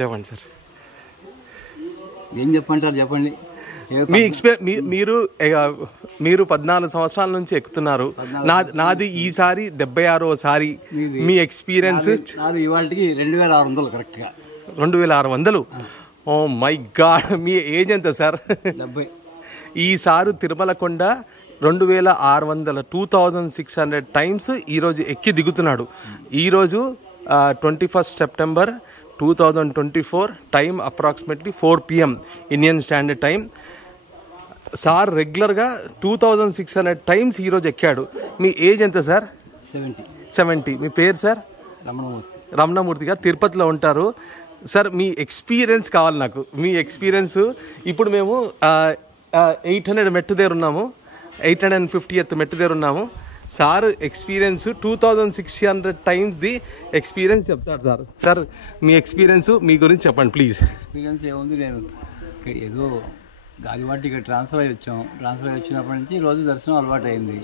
చెప్పండి సార్. ఏం చెప్పంటారు చెప్పండి. మీ మీరు 14 సంవత్సరాల నుంచి ఎక్కుతున్నారు. నాది ఈసారి 76వసారి. మీ ఎక్స్పీరియన్స్? నాది ఇవాళకి 2600 కరెక్ట్గా. 2600? Oh my god. మీ ఏజ్ ఎంత సార్? 70. ఈసారి తిరుమల కొండ 2600 2600 టైమ్స్ ఈరోజు ఎక్కి దిగుతున్నాడు. ఈరోజు 21 September 2024, time approximately 4 PM Indian standard time. Sir రెగ్యులర్గా 2600 టైమ్స్ ఈరోజు ఎక్కాడు. మీ ఏజ్ ఎంత సార్? 70. మీ పేరు సార్? రమణమూర్తి గారు, తిరుపతిలో ఉంటారు. సార్ మీ ఎక్స్పీరియన్స్ కావాలి నాకు. మీ ఎక్స్పీరియన్స్. ఇప్పుడు మేము 800 మెట్టు దగ్గర ఉన్నాము, 850th మెట్టు దగ్గర ఉన్నాము. సార్ ఎక్స్పీరియన్స్ 2600 టైమ్స్ది ఎక్స్పీరియన్స్ చెప్తాడు సార్. సార్ మీ ఎక్స్పీరియన్స్, మీ గురించి చెప్పండి ప్లీజ్. ఎక్స్పీరియన్స్ ఏముంది, నేను ఏదో గాలివాటి ఇక్కడ ట్రాన్స్ఫర్ అయ్యి వచ్చాం. ట్రాన్స్ఫర్ అయ్యి వచ్చినప్పటి నుంచి రోజు దర్శనం అలవాటు అయింది.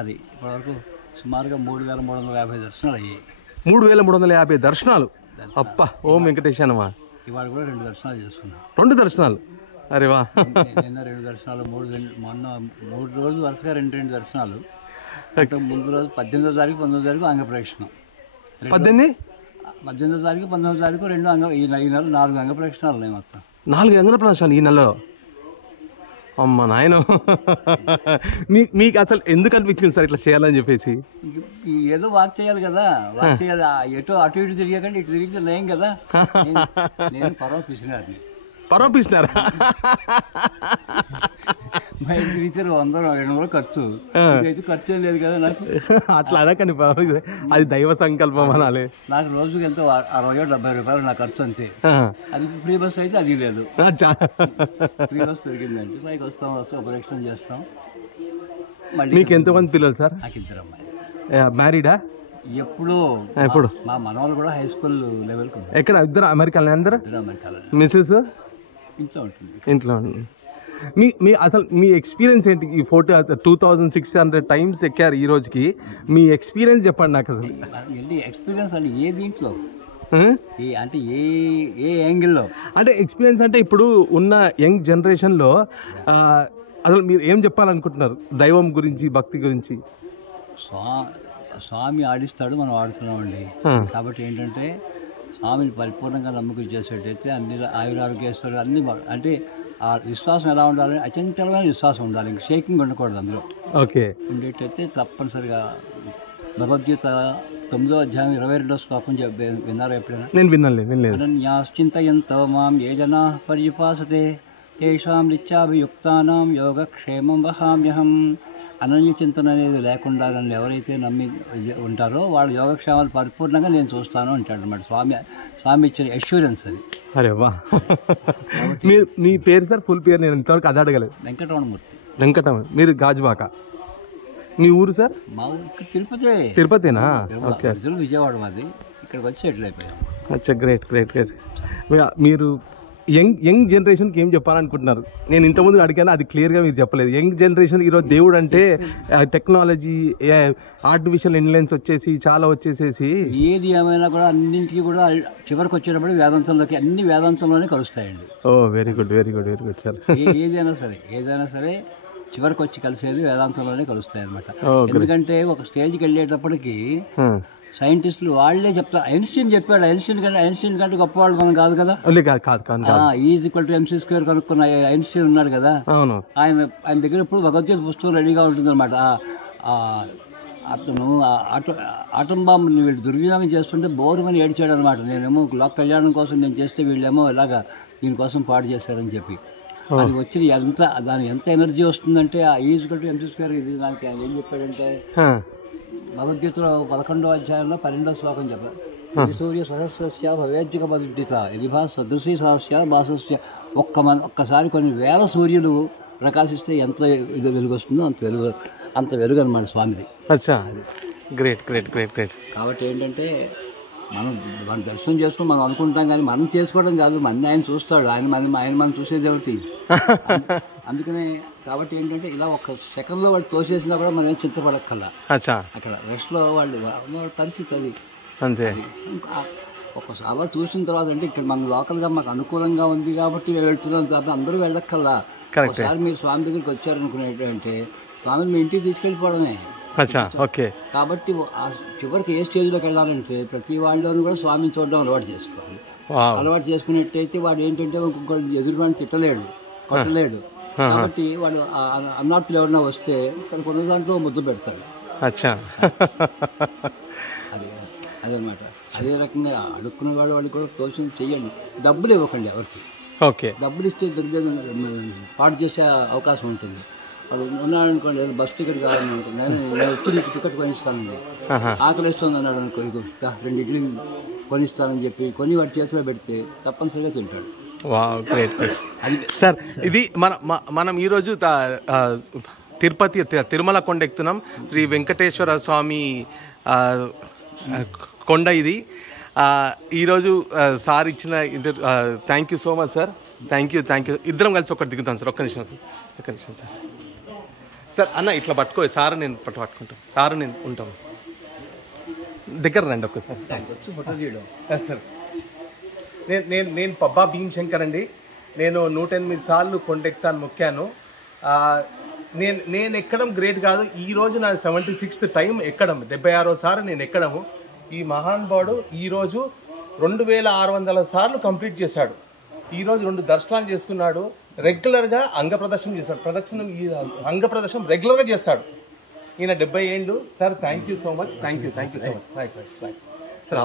అది ఇప్పటివరకు సుమారుగా 3350 దర్శనాలు అయ్యాయి. 3350 దర్శనాలు? అప్ప ఓం వెంకటేశానమా. ఇవాళ కూడా 2 దర్శనాలు చేసుకున్నాం. 2 దర్శనాలు? అరే వా. నిన్న 2 దర్శనాలు, మొన్న 3 రోజులు వరుసగా 2 దర్శనాలు. ముందు రోజు 18వ తారీఖు 19వ తారీఖు అంగప్రదక్షిణం. 18వ తారీఖు 19వ తారీఖు 2 ఈ నెల 4 అంగప్రదక్షిణాలు ఉన్నాయి మొత్తం. 4 అంగప్రదక్షిణాలు ఈ నెలలో? అమ్మ నాయన. మీకు అసలు ఎందుకు అనిపించింది సార్ ఇట్లా చేయాలని చెప్పేసి? ఏదో వాక్ చేయాలి కదా, వాక్ చేయాలి. అటు ఇటు తిరిగకండి, ఇటు తిరిగితే లేం కదా. నేను పరోపిస్తున్నారా? బయట తిరిగితే 100-200 ఖర్చు. అయితే ఖర్చు ఏం లేదు కదా నాకు. అట్లా అనకండి, అది దైవ సంకల్పం అనాలి. నాకు రోజుకి ఎంతో 60-70 రూపాయలు నా ఖర్చు అంతే. అది ఫ్రీ బస్ అయితే అది లేదు. ఫ్రీ బస్ దొరికిందంటే పైకి వస్తాం, ఉపరక్షణ చేస్తాం. మీకు ఎంతమంది పిల్లలు సార్? నాకు 2 అమ్మాయి. మ్యారీడా? ఎప్పుడు మా మనవాళ్ళు కూడా హై స్కూల్ లెవెల్కి. ఎక్కడ? 2 అమెరికాలో? అందరూ అమెరికాలో. మిస్సెస్ ఇంట్లో ఉంటుంది. ఇంట్లో. మీ అసలు మీ ఎక్స్పీరియన్స్ ఏంటి? ఈ 2600 టైమ్స్ ఎక్కారు ఈ రోజుకి. మీ ఎక్స్పీరియన్స్ చెప్పండి నాకు. అసలు ఎక్స్పీరియన్స్ అంటే ఏ దీంట్లో అంటే ఏ యాంగిల్లో అంటే ఎక్స్పీరియన్స్ అంటే ఇప్పుడు ఉన్న యంగ్ జనరేషన్లో అసలు మీరు ఏం చెప్పాలనుకుంటున్నారు దైవం గురించి, భక్తి గురించి? స్వామి ఆడిస్తాడు, మనం ఆడుతున్నామండి. కాబట్టి ఏంటంటే స్వామిని పరిపూర్ణంగా నమ్మకం చేసేటైతే అన్ని ఆయురారోగ్యేశ్వరు అన్ని అంటే ఆ విశ్వాసం ఎలా ఉండాలి? అచంచలమైన విశ్వాసం ఉండాలి. ఇంక షేకింగ్ ఉండకూడదు. అందులో ఓకే ఉండేటైతే తప్పనిసరిగా భగవద్గీత 9వ అధ్యాయం 22వ శ్లోకం విన్నారా ఎప్పుడైనా? నేను వినలేదు. అనన్యాశ్చింతయంతో మాం ఏ జనా పర్యుపాసతే తేషాం నిత్యాభియుక్తానాం యోగక్షేమం వహామ్యహం. అనన్య చింతన అనేది లేకుండా నన్ను ఎవరైతే నమ్మి ఉంటారో వాళ్ళ యోగక్షేమాలు పరిపూర్ణంగా నేను చూస్తాను అంటాడు అన్నమాట. స్వామి ఇచ్చిన అష్యూరెన్స్ అది. అరే వా. మీ పేరు సార్? ఫుల్ పేరు నేను ఇంతవరకు అది అడగలేదు. వెంకటరమణ. మీరు గాజువాక. మీ ఊరు సార్? మా ఊరు తిరుపతినా? ఓకే. విజయవాడ మాది. ఇక్కడికి వచ్చి సెటిల్ అయిపోయాం. అచ్చా, గ్రేట్. మీరు యంగ్ జనరేషన్కి ఏం చెప్పాలనుకుంటున్నారు? నేను ఇంతకుముందు అడిగాను, అది క్లియర్గా మీరు చెప్పలేదు. యంగ్ జనరేషన్ ఈరోజు దేవుడు అంటే టెక్నాలజీ, ఆర్టిఫిషియల్ ఇంటెలిజెన్స్ చాలా వచ్చేసేసి ఏది ఏమైనా కూడా అన్నింటికి కూడా చివరికి వచ్చేటప్పుడు వేదాంతంలోకి, అన్ని వేదాంతంలోనే కలుస్తాయండి. ఓ వెరీ గుడ్ సార్. ఏదైనా సరే చివరికి వచ్చి కలిసేది వేదాంతంలోనే కలుస్తాయి అన్నమాట. ఎందుకంటే ఒక స్టేజ్కి వెళ్ళేటప్పటికి సైంటిస్టులు వాళ్ళే చెప్తారు. ఐన్స్టీన్ చెప్పాడు. ఐన్స్టీన్ కంటే గొప్పవాళ్ళు మనం కాదు కదా. E=mc² కనుక్కున్న ఐన్స్టీన్ ఉన్నాడు కదా. ఆయన దగ్గర ఇప్పుడు భగవద్గీత పుస్తకం రెడీగా ఉంటుంది అనమాట. అతను ఆటం బాంబుని వీళ్ళు దుర్వినియోగం చేస్తుంటే బోరుమని ఏడ్చాడు అనమాట. నేనేమో లోక కళ్యాణం కోసం నేను చేస్తే వీళ్ళేమో ఇలాగా దీనికోసం పాడు చేశారని చెప్పి. అది వచ్చి దాని ఎంత ఎనర్జీ వస్తుందంటే E=mc². ఇది దానికి ఆయన ఏం చెప్పాడంటే భగవద్గీతలో 11వ అధ్యాయంలో 12వ శ్లోకం చెప్పారు. సూర్య సహస్రస్య భవేజ్జిక మదుడ్డిత యదిభా సదృశీ సహస్య భాసస్య. ఒక్కసారి కొన్ని వేల సూర్యులు ప్రకాశిస్తే ఎంత వెలుగు వస్తుందో అంత వెలుగు అనమాట స్వామిది. గ్రేట్. కాబట్టి ఏంటంటే మనం దర్శనం చేసుకుని మనం అనుకుంటాం, కానీ మనం చేసుకోవడం కాదు, మన ఆయన చూస్తాడు. ఆయన మనం చూసేది ఒకటి. అందుకనే కాబట్టి ఏంటంటే ఇలా ఒక సెకండ్లో వాళ్ళు తోసేసినా కూడా మనం ఏం చింతపడక్కల్లా. అక్కడ రెస్ట్లో వాళ్ళు పరిస్థితి అది. ఒకసారి అలా చూసిన తర్వాత అంటే ఇక్కడ మన లోకల్గా మాకు అనుకూలంగా ఉంది కాబట్టి మేము వెళ్తున్నాం తప్ప అందరూ వెళ్ళక్కల్లా. ఒకసారి మీరు స్వామి దగ్గరికి వచ్చారనుకునేటంటే స్వామిని మీ ఇంటికి తీసుకెళ్ళిపోవడమే. ఓకే. కాబట్టి చివరికి ఏ స్టేజ్లోకి వెళ్ళాలంటే ప్రతి వాళ్ళలోనూ కూడా స్వామిని చూడడం అలవాటు చేసుకోవాలి. అలవాటు చేసుకున్నట్టయితే వాడు ఏంటంటే ఇంకొకటి ఎదురువాడిని తిట్టలేడు, కొట్టలేడు. కాబట్టి వాడు అన్నాట్లు ఎవరన్నా వస్తే ఇక్కడ కొన్ని దాంట్లో ముద్దు పెడతాడు. అదనమాట. అదే రకంగా అడుక్కునే వాడికి కూడా తోచింది చెయ్యండి. డబ్బులు ఇవ్వకండి ఎవరికి. డబ్బులు ఇస్తే పాటు చేసే అవకాశం ఉంటుంది. వాడు ఉన్నాడనుకోండి, బస్ టికెట్ కావాలనుకోండి, నేను వచ్చి నీకు టికెట్ కొనిస్తానండి, ఆకలిస్తుంది అన్నాడు అనుకో, 2 ఇడ్లీ కొనిస్తానని చెప్పి కొని వాడి చేతిలో పెడితే తప్పనిసరిగా తింటాడు. సార్, ఇది మనం ఈరోజు తిరుపతి తిరుమల కొండ ఎక్కుతున్నాం. శ్రీ వెంకటేశ్వర స్వామి కొండ ఇది. ఈరోజు సార్ ఇచ్చిన thank you so much sir. Thank you. ఇద్దరం కలిసి ఒకటి దిగుతాం సార్. ఒక్క నిమిషం సార్. సార్ అన్న ఇట్లా పట్టుకో, సార్ నేను పట్టుకుంటాను, సార్ నేను ఉంటాము. దగ్గర రండి ఒక్కసారి. సార్, నేను పబ్బా భీమశంకర్ అండి. నేను 108 సార్లు కొండెక్తాను, మొక్కాను. నేను ఎక్కడం గ్రేట్ కాదు. ఈరోజు నా 76th టైం ఎక్కడం, 76వ సారి నేను ఎక్కడము. ఈ మహానుభావుడు ఈరోజు 2600 సార్లు కంప్లీట్ చేశాడు. ఈరోజు 2 దర్శనాలు చేసుకున్నాడు. రెగ్యులర్గా అంగ ప్రదర్శన చేస్తాడు. అంగ ప్రదర్శనం రెగ్యులర్గా చేస్తాడు. ఈయన 70 ఏళ్ళు. Sir thank you so much. Thank you so much. Sir